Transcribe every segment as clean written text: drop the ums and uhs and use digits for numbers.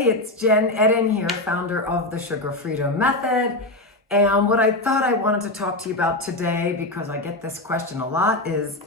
Hey, it's Jen Eden here, founder of the Sugar Freedom Method. And what I thought I wanted to talk to you about today, because I get this question a lot, is,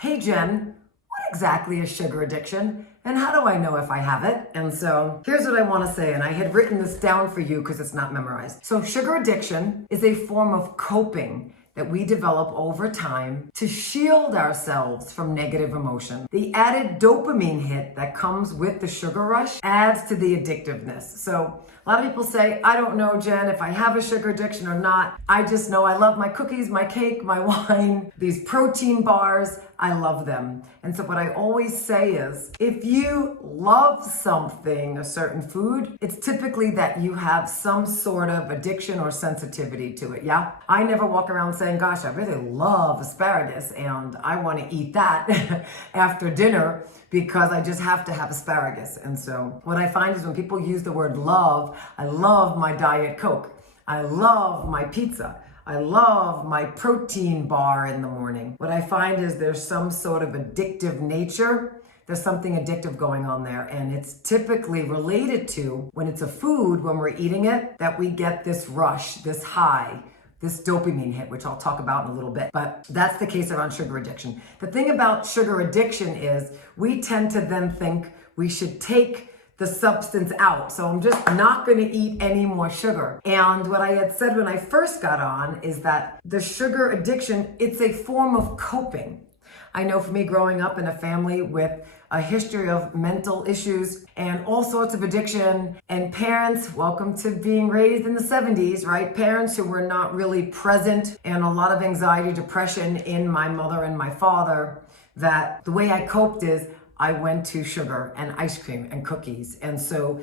hey Jen, what exactly is sugar addiction? And how do I know if I have it? And so here's what I want to say, and I had written this down for you because it's not memorized. So sugar addiction is a form of coping that we develop over time to shield ourselves from negative emotion. The added dopamine hit that comes with the sugar rush adds to the addictiveness. So a lot of people say, I don't know, Jen, if I have a sugar addiction or not. I just know I love my cookies, my cake, my wine, these protein bars. I love them. And so what I always say is, if you love something, a certain food, it's typically that you have some sort of addiction or sensitivity to it, yeah? I never walk around saying, gosh, I really love asparagus and I want to eat that after dinner because I just have to have asparagus. And so what I find is when people use the word love, I love my Diet Coke. I love my pizza. I love my protein bar in the morning. What I find is there's some sort of addictive nature. There's something addictive going on there. And it's typically related to when it's a food, when we're eating it, that we get this rush, this high, this dopamine hit, which I'll talk about in a little bit. But that's the case around sugar addiction. The thing about sugar addiction is we tend to then think we should take the substance out. So I'm just not going to eat any more sugar. And what I had said when I first got on is that the sugar addiction, it's a form of coping. I know for me, growing up in a family with a history of mental issues and all sorts of addiction, and parents, welcome to being raised in the 70s, right? Parents who were not really present, and a lot of anxiety, depression in my mother and my father, that the way I coped is I went to sugar and ice cream and cookies. And so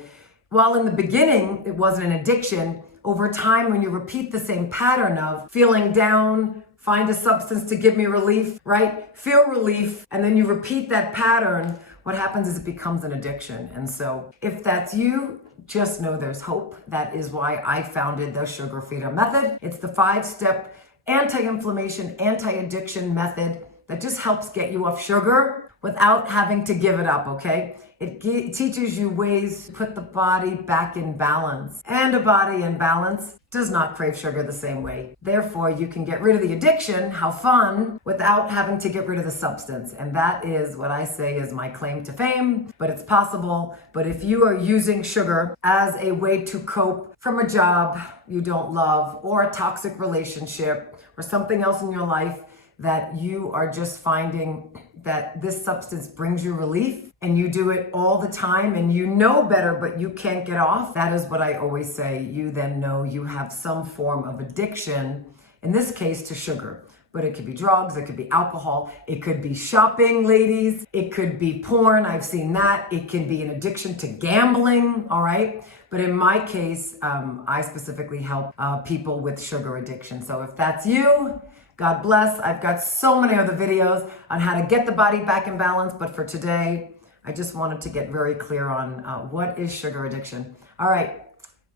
while in the beginning it wasn't an addiction, over time when you repeat the same pattern of feeling down, find a substance to give me relief, right? Feel relief, and then you repeat that pattern, what happens is it becomes an addiction. And so if that's you, just know there's hope. That is why I founded the Sugar Freedom Method. It's the 5-step anti-inflammation, anti-addiction method that just helps get you off sugar without having to give it up, okay? It teaches you ways to put the body back in balance. And a body in balance does not crave sugar the same way. Therefore, you can get rid of the addiction, how fun, without having to get rid of the substance. And that is what I say is my claim to fame, but it's possible. But if you are using sugar as a way to cope from a job you don't love, or a toxic relationship, or something else in your life that you are just finding that this substance brings you relief, and you do it all the time and you know better, but you can't get off, that is what I always say. You then know you have some form of addiction, in this case to sugar. But it could be drugs, it could be alcohol, it could be shopping, ladies, it could be porn, I've seen that. It can be an addiction to gambling, all right? But in my case, I specifically help people with sugar addiction. So if that's you, God bless. I've got so many other videos on how to get the body back in balance, but for today, I just wanted to get very clear on what is sugar addiction. All right,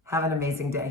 have an amazing day.